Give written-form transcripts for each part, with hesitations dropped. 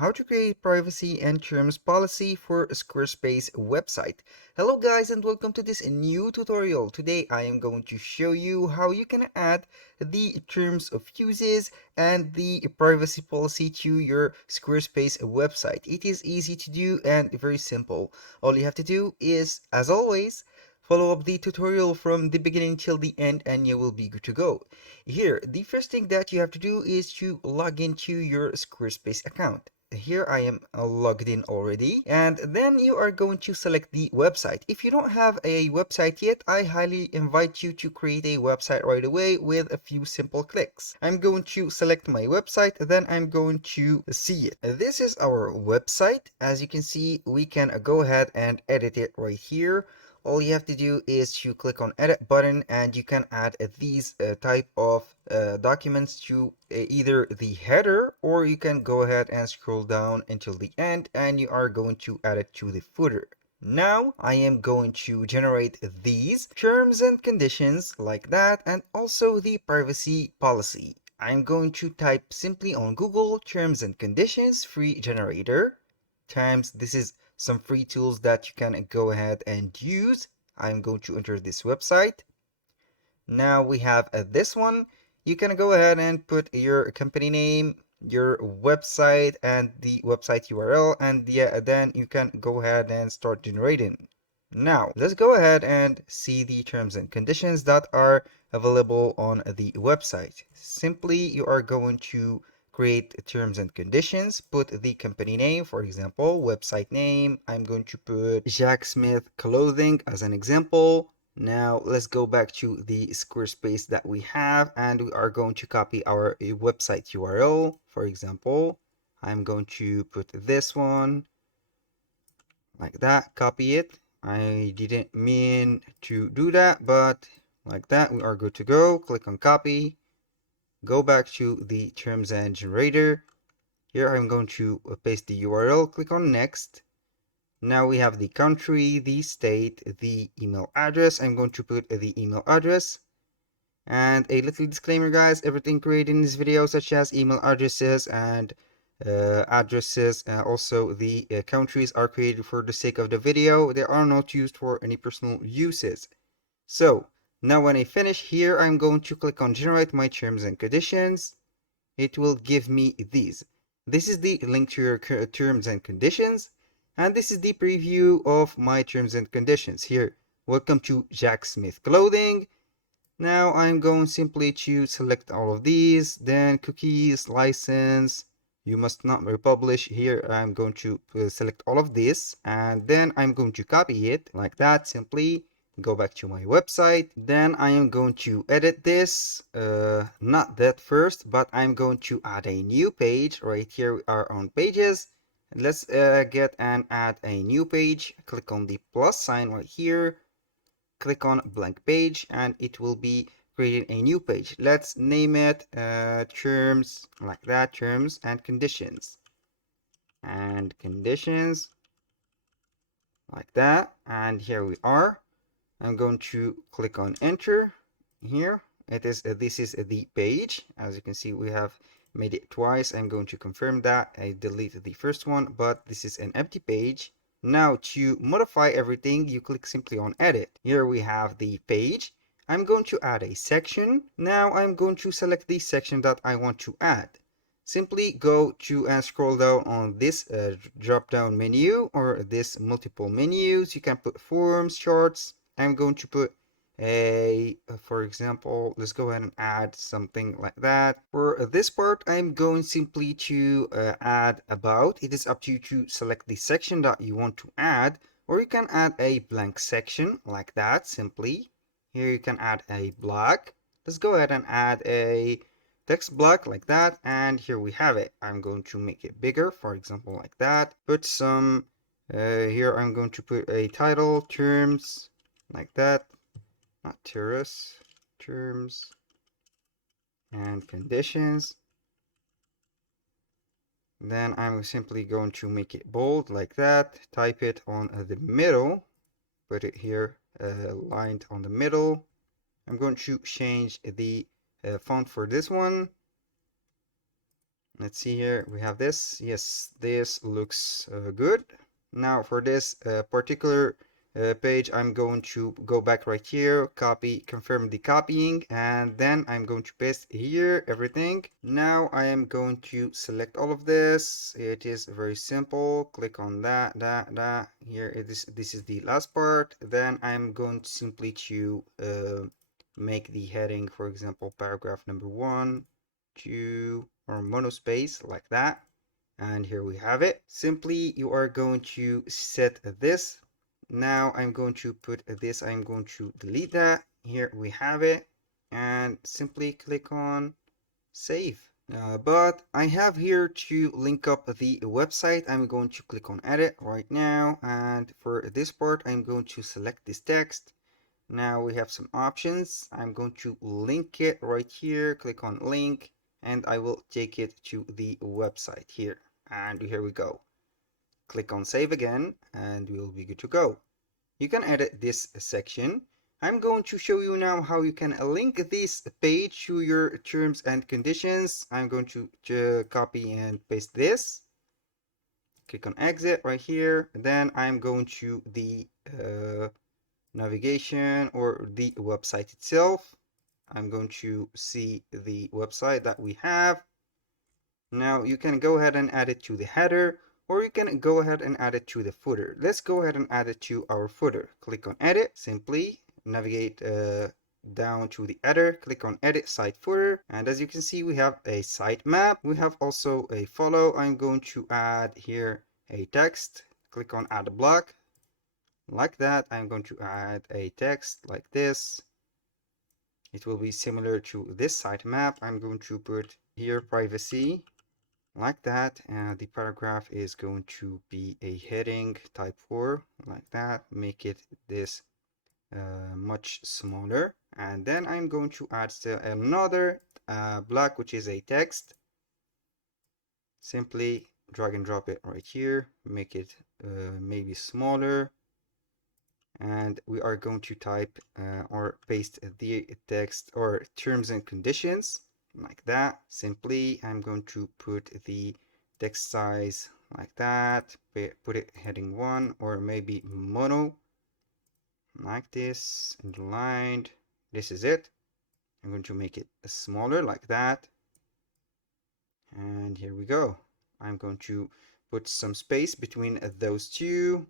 how to create privacy and terms policy for a Squarespace website. Hello guys and welcome to this new tutorial. Today I am going to show you how you can add the terms of uses and the privacy policy to your Squarespace website. It is easy to do and very simple. All you have to do is, as always, follow up the tutorial from the beginning till the end and you will be good to go. Here, the first thing that you have to do is to log into your Squarespace account. Here I am logged in already, and then you are going to select the website. If you don't have a website yet, I highly invite you to create a website right away with a few simple clicks. I'm going to select my website, then I'm going to see it. This is our website. As you can see, we can go ahead and edit it right here. All you have to do is to click on edit button and you can add these type of documents to either the header, or you can go ahead and scroll down until the end and you are going to add it to the footer. Now I am going to generate these terms and conditions like that, and also the privacy policy. I'm going to type simply on Google terms and conditions free generator times, this is some free tools that you can go ahead and use. I'm going to enter this website. Now we have this one. You can go ahead and put your company name, your website, and the website URL, and yeah, then you can go ahead and start generating. Now let's go ahead and see the terms and conditions that are available on the website. Simply, you are going to create terms and conditions, put the company name, for example, website name. I'm going to put Jack Smith Clothing as an example. Now let's go back to the Squarespace that we have, and we are going to copy our website URL. For example, I'm going to put this one like that, copy it. I didn't mean to do that, but like that, we are good to go. Click on copy. Go back to the terms and generator. Here I'm going to paste the URL, click on next. Now we have the country, the state, the email address. I'm going to put the email address. And a little disclaimer guys, everything created in this video such as email addresses and addresses, also the countries, are created for the sake of the video. They are not used for any personal uses. So now when I finish here, I'm going to click on generate my terms and conditions. It will give me these. This is the link to your terms and conditions, and this is the preview of my terms and conditions. Here, welcome to Jack Smith Clothing. Now I'm going simply to select all of these, then cookies, license, you must not republish. Here I'm going to select all of this, and then I'm going to copy it like that. Simply go back to my website. Then I am going to edit this, not that first, but I'm going to add a new page. Right here we are on pages. Let's get and add a new page. Click on the plus sign right here, click on blank page, and it will be creating a new page. Let's name it terms, like that, terms and conditions, like that. And here we are. I'm going to click on enter. Here it is. This is the page. As you can see, we have made it twice. I'm going to confirm that. I deleted the first one, but this is an empty page. Now to modify everything, you click simply on edit. Here we have the page. I'm going to add a section. Now I'm going to select the section that I want to add. Simply go to and scroll down on this drop down menu, or this multiple menus. You can put forms, charts. I'm going to put for example, let's go ahead and add something like that. For this part, I'm going simply to add about. It is up to you to select the section that you want to add, or you can add a blank section like that simply. Here you can add a block. Let's go ahead and add a text block like that, and here we have it. I'm going to make it bigger, for example, like that. Put some, here I'm going to put a title, terms, like that, not terrace, terms and conditions. Then I'm simply going to make it bold like that, type it on the middle, put it here lined on the middle. I'm going to change the font for this one. Let's see here, we have this. Yes, this looks good. Now for this particular page, I'm going to go back right here, copy, confirm the copying, and then I'm going to paste here everything. Now I am going to select all of this. It is very simple. Click on that. Here it is. This is the last part. Then I'm going to simply to make the heading, for example, paragraph number 1, 2, or monospace like that. And here we have it. Simply, you are going to set this. Now I'm going to put this. I'm going to delete that. Here we have it. And simply click on save. But I have here to link up the website. I'm going to click on edit right now. And for this part, I'm going to select this text. Now we have some options. I'm going to link it right here. Click on link and I will take it to the website here. And here we go. Click on save again and we'll be good to go. You can edit this section. I'm going to show you now how you can link this page to your terms and conditions. I'm going to copy and paste this. Click on exit right here. Then I'm going to the navigation or the website itself. I'm going to see the website that we have. Now you can go ahead and add it to the header, or you can go ahead and add it to the footer. Let's go ahead and add it to our footer. Click on edit, simply navigate down to the header, click on edit site footer, and as you can see we have a site map. We have also a follow. I'm going to add here a text. Click on add a block like that. I'm going to add a text like this. It will be similar to this sitemap. I'm going to put here privacy like that, and the paragraph is going to be a heading type 4 like that. Make it this much smaller, and then I'm going to add still another block which is a text. Simply drag and drop it right here, make it maybe smaller, and we are going to type or paste the text or terms and conditions like that. Simply I'm going to put the text size like that, put it heading 1 or maybe mono like this, underlined. This is it. I'm going to make it smaller like that, and here we go. I'm going to put some space between those two,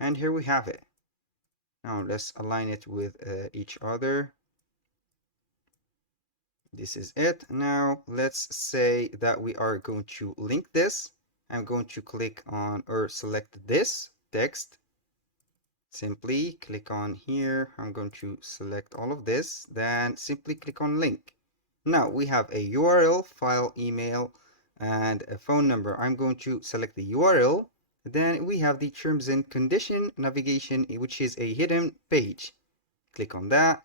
and here we have it. Now let's align it with each other. This is it. Now let's say that we are going to link this. I'm going to click on or select this text. Simply click on here. I'm going to select all of this. Then simply click on link. Now we have a URL, file, email, and a phone number. I'm going to select the URL. Then we have the terms and condition navigation, which is a hidden page. Click on that,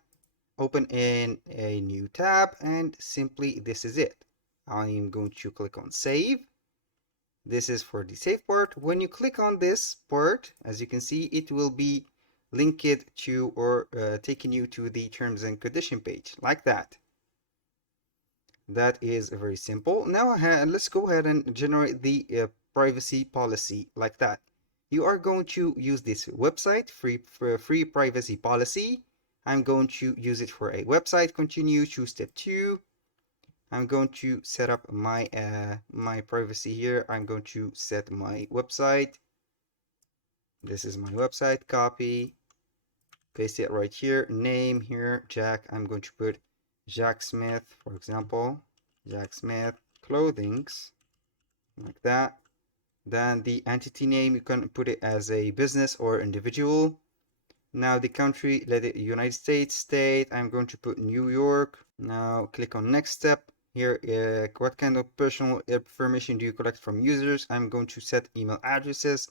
open in a new tab, and simply this is it. I'm going to click on save. This is for the save part. When you click on this part, as you can see, it will be linked to or taking you to the terms and condition page like that. That is very simple. Now let's go ahead and generate the privacy policy like that. You are going to use this website, free privacy policy. I'm going to use it for a website. Continue to step 2. I'm going to set up my my privacy here. I'm going to set my website. This is my website. Copy, paste it right here. Name here, Jack. I'm going to put Jack Smith, for example. Jack Smith Clothings, like that. Then the entity name, you can put it as a business or individual. Now the country, let it United States. State, I'm going to put New York. Now click on next step. Here, what kind of personal information do you collect from users? I'm going to set email addresses.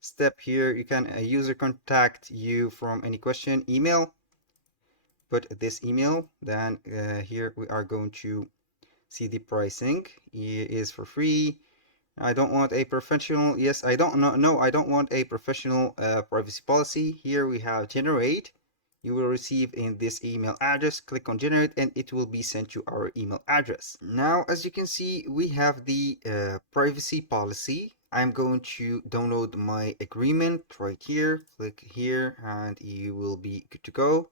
Step here, you can a user contact you from any question, email. Put this email. Then here we are going to see the pricing. It is for free. I don't want a professional. Yes, I don't know. No, I don't want a professional privacy policy. Here we have generate. you will receive in this email address. Click on generate and it will be sent to our email address. Now, as you can see, we have the privacy policy. I'm going to download my agreement right here. Click here and you will be good to go.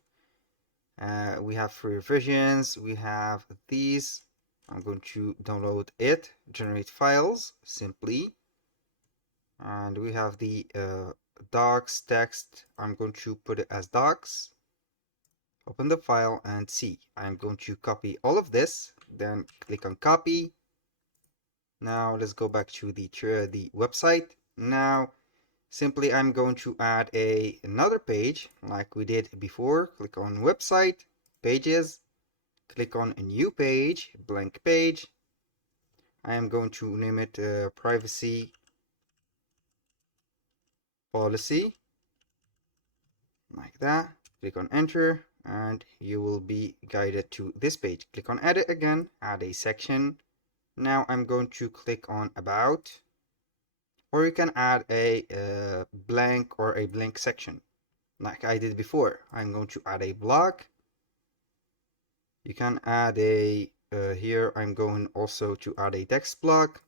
We have free versions. We have these. I'm going to download it, generate files simply. And we have the docs text. I'm going to put it as docs. Open the file and see. I'm going to copy all of this, then click on copy. Now let's go back to the website. Now simply I'm going to add another page like we did before. Click on website, pages, click on a new page, blank page. I am going to name it privacy policy, like that. Click on enter and you will be guided to this page. Click on edit again, add a section. Now I'm going to click on about, or you can add a blank or a blank section like I did before. I'm going to add a block. You can add a here I'm going also to add a text block,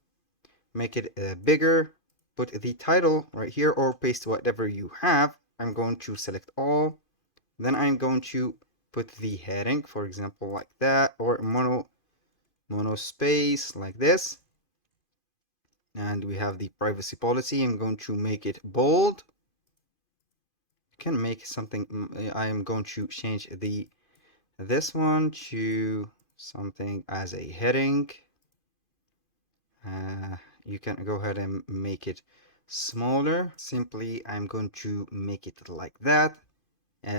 make it bigger, put the title right here or paste whatever you have. I'm going to select all. Then I'm going to put the heading, for example, like that, or mono space like this. And we have the privacy policy. I'm going to make it bold. You can make something. I am going to change this one to something as a heading. You can go ahead and make it smaller. Simply, I'm going to make it like that.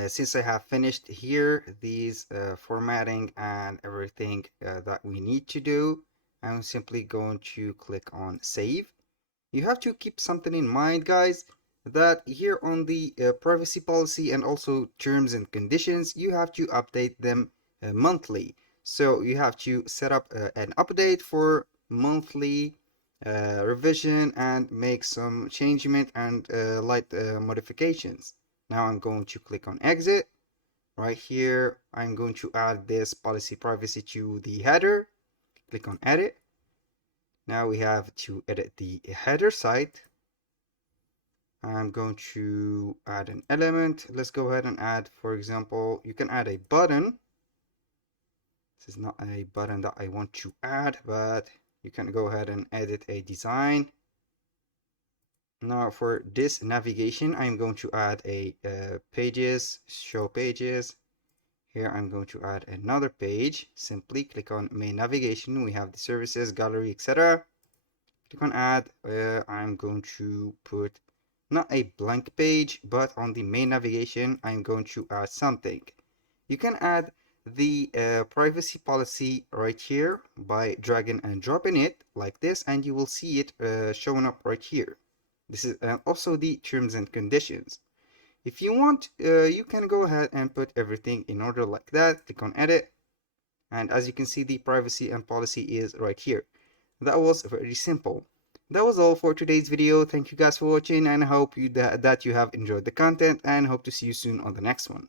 Since I have finished here these formatting and everything that we need to do, I'm simply going to click on save. You have to keep something in mind, guys, that here on the privacy policy and also terms and conditions, you have to update them monthly. So you have to set up an update for monthly revision and make some changement and light modifications. Now I'm going to click on exit. Right here, I'm going to add this policy privacy to the header. Click on edit. Now we have to edit the header site. I'm going to add an element. Let's go ahead and add, for example, you can add a button. This is not a button that I want to add, but you can go ahead and edit a design. Now for this navigation, I'm going to add a pages, show pages. Here I'm going to add another page. Simply click on main navigation. We have the services, gallery, etc. Click on add. I'm going to put not a blank page, but on the main navigation, I'm going to add something. You can add the privacy policy right here by dragging and dropping it like this, and you will see it showing up right here. This is also the terms and conditions. If you want, you can go ahead and put everything in order like that. Click on edit. And as you can see, the privacy and policy is right here. That was very simple. That was all for today's video. Thank you guys for watching and I hope that you have enjoyed the content and hope to see you soon on the next one.